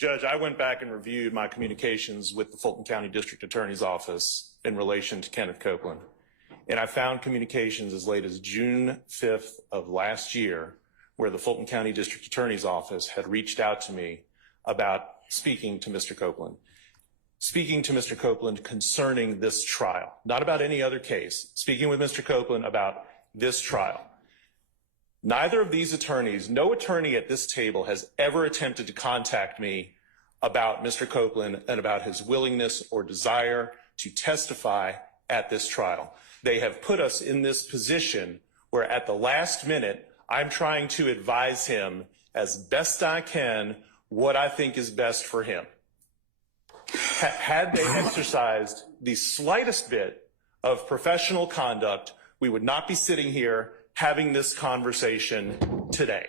Judge, I went back and reviewed my communications with the Fulton County District Attorney's Office in relation to Kenneth Copeland. And I found communications as late as June 5th of last year where the Fulton County District Attorney's Office had reached out to me about speaking to Mr. Copeland. Speaking to Mr. Copeland concerning this trial, not about any other case, speaking with Mr. Copeland about this trial. Neither of these attorneys, no attorney at this table has ever attempted to contact me about Mr. Copeland and about his willingness or desire to testify at this trial. They have put us in this position where at the last minute, I'm trying to advise him as best I can what I think is best for him. Had they exercised the slightest bit of professional conduct, we would not be sitting here having this conversation today.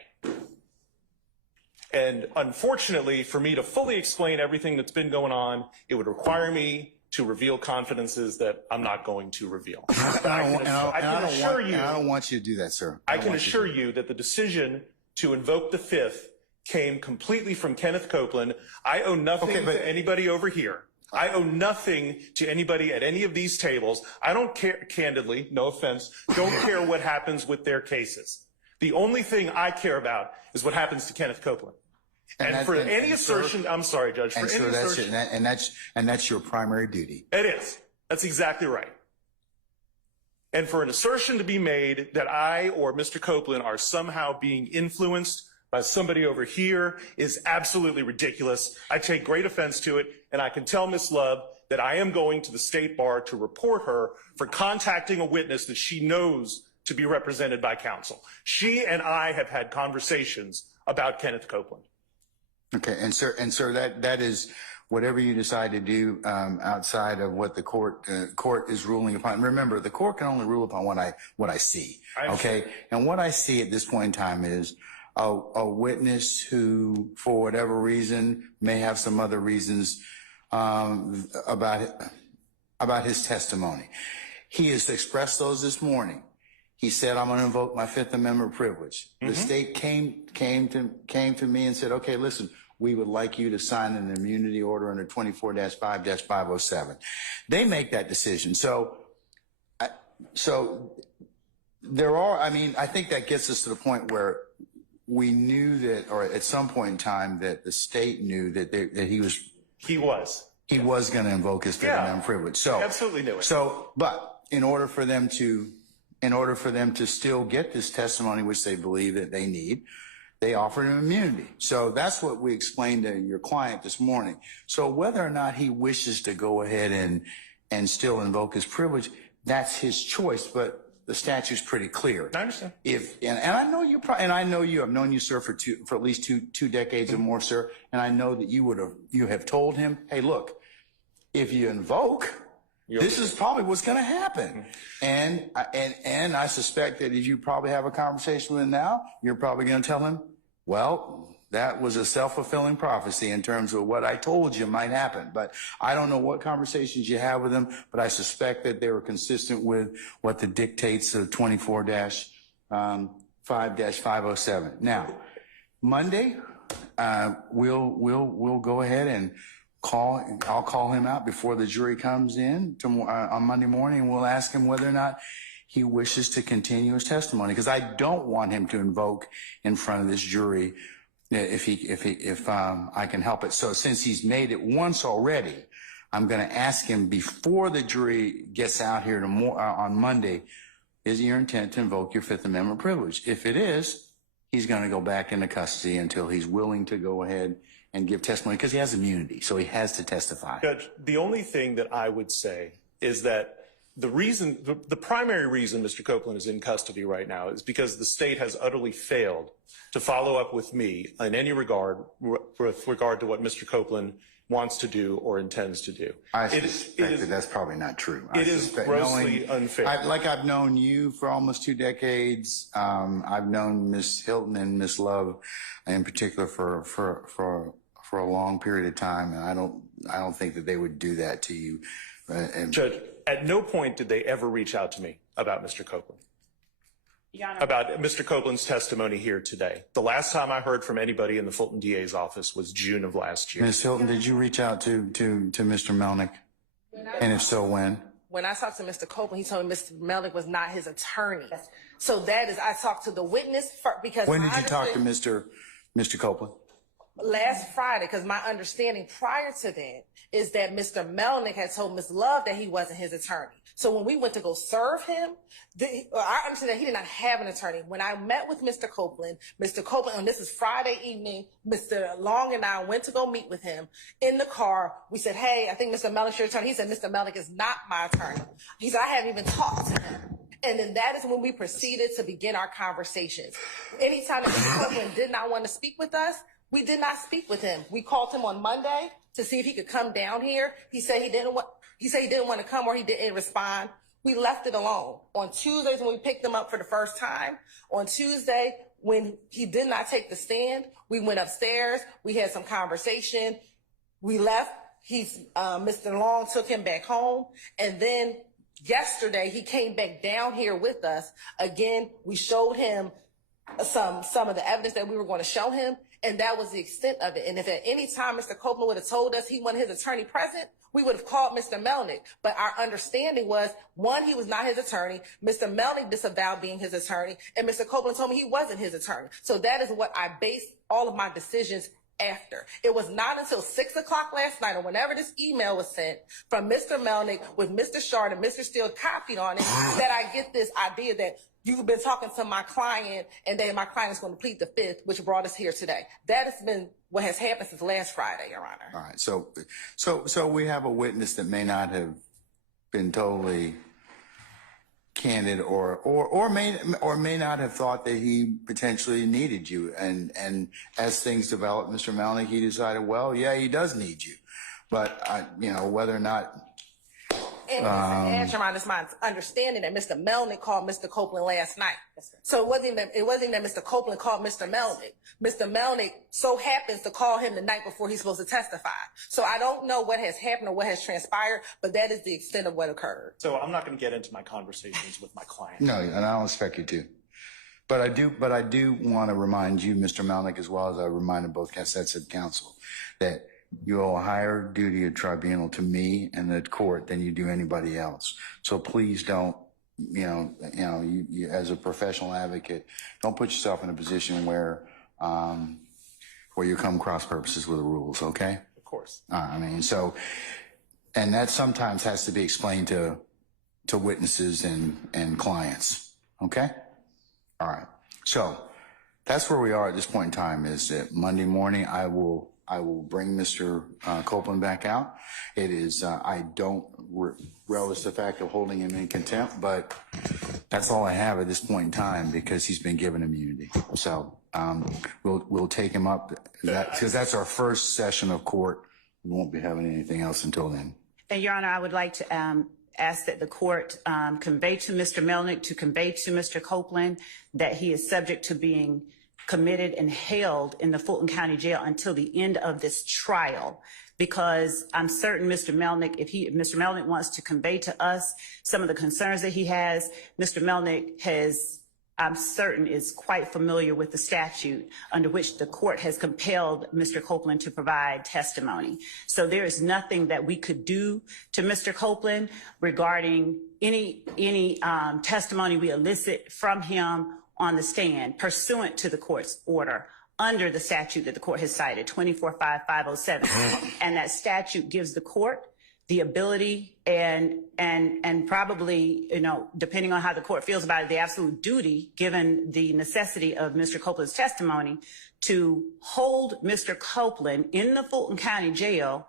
And unfortunately, for me to fully explain everything that's been going on, it would require me to reveal confidences that I'm not going to reveal. I don't want you to do that, sir. I can assure you that the decision to invoke the Fifth came completely from Kenneth Copeland. I owe nothing to anybody over here. I owe nothing to anybody at any of these tables. I don't care, candidly, no offense, don't care what happens with their cases. The only thing I care about is what happens to Kenneth Copeland. And for any assertion, I'm sorry, Judge, for any assertion. And that's your primary duty. It is. That's exactly right. And for an assertion to be made that I or Mr. Copeland are somehow being influenced by somebody over here is absolutely ridiculous. I take great offense to it, and I can tell Ms. Love that I am going to the state bar to report her for contacting a witness that she knows to be represented by counsel. She and I have had conversations about Kenneth Copeland. Okay, and sir, that is whatever you decide to do outside of what the court is ruling upon. Remember, the court can only rule upon what I see. Okay, and what I see at this point in time is a witness who, for whatever reason, may have some other reasons about his testimony. He has expressed those this morning. He said, "I'm going to invoke my Fifth Amendment privilege." The state came to me and said, "Okay, listen, we would like you to sign an immunity order under 24-5-507. They make that decision. So there are. I mean, I think that gets us to the point where we knew that, or at some point in time, that the state knew that he was going to invoke his Fifth Amendment privilege. So absolutely knew it. But in order for them to still get this testimony, which they believe that they need, they offered him immunity. So that's what we explained to your client this morning. So whether or not he wishes to go ahead and still invoke his privilege, that's his choice. But the statute's pretty clear. I understand. And I know you. I've known you, sir, for at least two decades or more, sir. And I know that you have told him, hey, look, if you invoke, this is probably what's going to happen. And I suspect that if you probably have a conversation with him now, you're probably going to tell him, well, that was a self-fulfilling prophecy in terms of what I told you might happen. But I don't know what conversations you have with him, but I suspect that they were consistent with what the dictates of 24-5-507. Now, Monday, we'll go ahead and I'll call him out before the jury comes in on Monday morning, and we'll ask him whether or not he wishes to continue his testimony, because I don't want him to invoke in front of this jury if I can help it. So since he's made it once already, I'm going to ask him before the jury gets out here on Monday, is it your intent to invoke your Fifth Amendment privilege? If it is, he's going to go back into custody until he's willing to go ahead and give testimony, because he has immunity, so he has to testify. Judge, the only thing that I would say is that the primary reason Mr. Copeland is in custody right now is because the state has utterly failed to follow up with me in any regard with regard to what Mr. Copeland wants to do or intends to do. I suspect that that's probably not true. It is grossly unfair. I've known you for almost 2 decades. I've known Ms. Hilton and Ms. Love in particular for a long period of time, and I don't think that they would do that to you. Judge, at no point did they ever reach out to me about Mr. Copeland. about Mr. Copeland's testimony here today. The last time I heard from anybody in the Fulton DA's office was June of last year. Ms. Hilton, did you reach out to Mr. Melnick? And if so, when? When I talked to Mr. Copeland, he told me Mr. Melnick was not his attorney. So that is, I talked to the witness because when did you talk to Mr. Copeland? Last Friday, because my understanding prior to that is that Mr. Melnick had told Ms. Love that he wasn't his attorney. So when we went to go serve him, I understand that he did not have an attorney. When I met with Mr. Copeland, and this is Friday evening, Mr. Long and I went to go meet with him in the car. We said, hey, I think Mr. Melnick's your attorney. He said, Mr. Melnick is not my attorney. He said, I haven't even talked to him. And then that is when we proceeded to begin our conversations. Anytime that Mr. Copeland did not want to speak with us, we did not speak with him. We called him on Monday to see if he could come down here. He said he didn't want to come, or he didn't respond. We left it alone. On Tuesdays when we picked him up for the first time, on Tuesday when he did not take the stand, we went upstairs. We had some conversation. We left. Mr. Long took him back home, and then yesterday he came back down here with us again. We showed him some of the evidence that we were going to show him. And that was the extent of it. And if at any time Mr. Copeland would have told us he wanted his attorney present, we would have called Mr. Melnick. But our understanding was, one, he was not his attorney. Mr. Melnick disavowed being his attorney. And Mr. Copeland told me he wasn't his attorney. So that is what I based all of my decisions after. It was not until 6 o'clock last night, or whenever this email was sent from Mr. Melnick with Mr. Shard and Mr. Steele copied on it, that I get this idea that you've been talking to my client, and then my client is going to plead the fifth, which brought us here today. That has been what has happened since last Friday, Your Honor. All right. So we have a witness that may not have been totally candid, or may not have thought that he potentially needed you. And as things developed, Mr. Melnick, he decided, well, yeah, he does need you. But whether or not. And Your Honor, it's my understanding that Mr. Melnick called Mr. Copeland last night. So it wasn't even that Mr. Copeland called Mr. Melnick. Mr. Melnick so happens to call him the night before he's supposed to testify. So I don't know what has happened or what has transpired, but that is the extent of what occurred. So I'm not going to get into my conversations with my client. No, and I don't expect you to. But I do want to remind you, Mr. Melnick, as well as I reminded both sets of counsel, that you owe a higher duty of tribunal to me and the court than you do anybody else. So please don't, you as a professional advocate, don't put yourself in a position where you come cross purposes with the rules. Okay? Of course. And that sometimes has to be explained to witnesses and clients. Okay? All right. So that's where we are at this point in time. Is that Monday morning I will bring Mr. Copeland back out. It is, I don't relish the fact of holding him in contempt, but that's all I have at this point in time because he's been given immunity. So we'll take him up because that's our first session of court. We won't be having anything else until then. And Your Honor, I would like to ask that the court convey to Mr. Melnick, to convey to Mr. Copeland that he is subject to being committed and held in the Fulton County Jail until the end of this trial, because I'm certain Mr. Melnick, if Mr. Melnick wants to convey to us some of the concerns that he has, Mr. Melnick I'm certain is quite familiar with the statute under which the court has compelled Mr. Copeland to provide testimony. So there is nothing that we could do to Mr. Copeland regarding any testimony we elicit from him on the stand pursuant to the court's order under the statute that the court has cited, 245507. And that statute gives the court the ability and probably, depending on how the court feels about it, the absolute duty, given the necessity of Mr. Copeland's testimony, to hold Mr. Copeland in the Fulton County Jail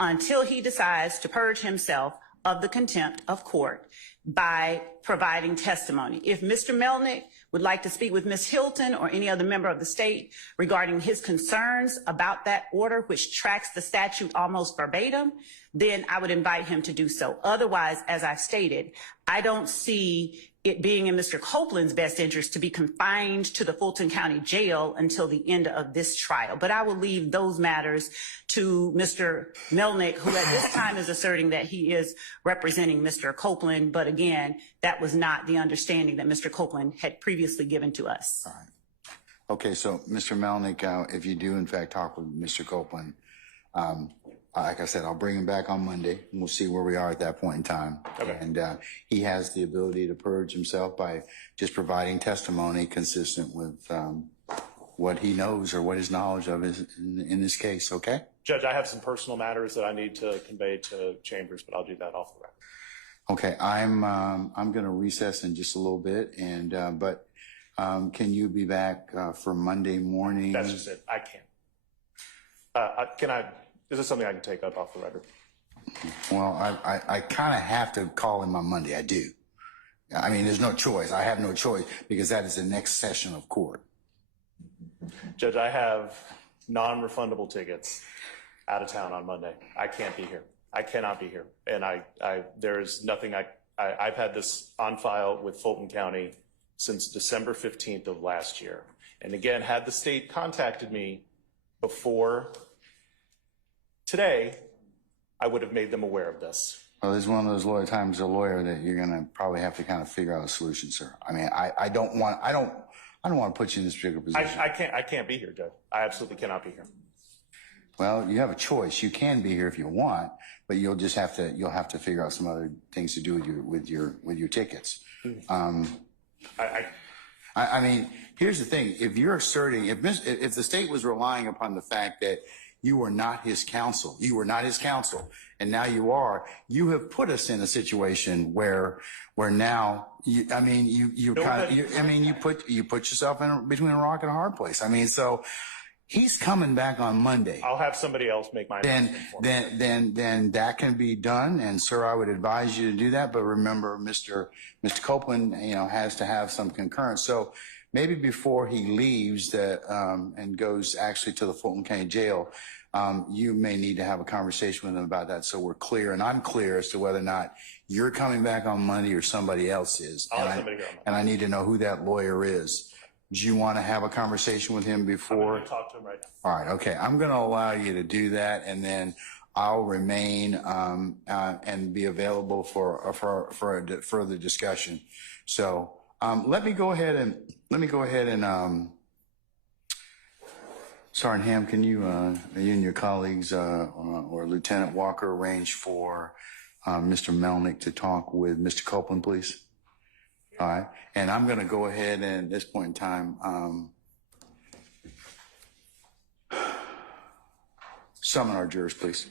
until he decides to purge himself of the contempt of court by providing testimony. If Mr. Melnick would like to speak with Ms. Hilton or any other member of the state regarding his concerns about that order, which tracks the statute almost verbatim, then I would invite him to do so. Otherwise, as I've stated, I don't see it being in Mr. Copeland's best interest to be confined to the Fulton County Jail until the end of this trial. But I will leave those matters to Mr. Melnick, who at this time is asserting that he is representing Mr. Copeland. But again, that was not the understanding that Mr. Copeland had previously given to us. All right. Okay, so Mr. Melnick, if you do in fact talk with Mr. Copeland, like I said, I'll bring him back on Monday, and we'll see where we are at that point in time. Okay. And he has the ability to purge himself by just providing testimony consistent with what he knows or what his knowledge of is in this case. Okay. Judge, I have some personal matters that I need to convey to Chambers, but I'll do that off the record. Okay, I'm going to recess in just a little bit, and but can you be back for Monday morning? That's just it. I can't. Is this something I can take up off the record? Well, I kind of have to call him on Monday. I do. I mean, there's no choice. I have no choice because that is the next session of court. Judge, I have non-refundable tickets out of town on Monday. I can't be here. I cannot be here. And there is nothing I've had this on file with Fulton County since December 15th of last year. And again, had the state contacted me before today, I would have made them aware of this. Well, there's one of those times as a lawyer that you're going to probably have to kind of figure out a solution, sir. I mean, I don't want to put you in this particular position. I can't be here, Judge. I absolutely cannot be here. Well, you have a choice. You can be here if you want, but you'll have to figure out some other things to do with your tickets. I mean, here's the thing. If you're asserting, if the state was relying upon the fact that you were not his counsel, and now you are, you have put us in a situation where now, you put yourself in between a rock and a hard place. I mean, so he's coming back on Monday. I'll have somebody else make my announcement for me. Then that can be done. And sir, I would advise you to do that. But remember, Mr. Copeland, has to have some concurrence. So maybe before he leaves and goes actually to the Fulton County Jail, you may need to have a conversation with him about that. So we're clear, and I'm clear as to whether or not you're coming back on Monday or somebody else is. I'll have somebody go on Monday. And I need to know who that lawyer is. Do you want to have a conversation with him before? I'm going to talk to him right now. All right. Okay. I'm going to allow you to do that, and then I'll remain and be available for a further discussion. So let me go ahead and Sergeant Ham, can you and your colleagues or Lieutenant Walker arrange for Mr. Melnick to talk with Mr. Copeland, please? All right. And I'm going to go ahead and at this point in time summon our jurors, please.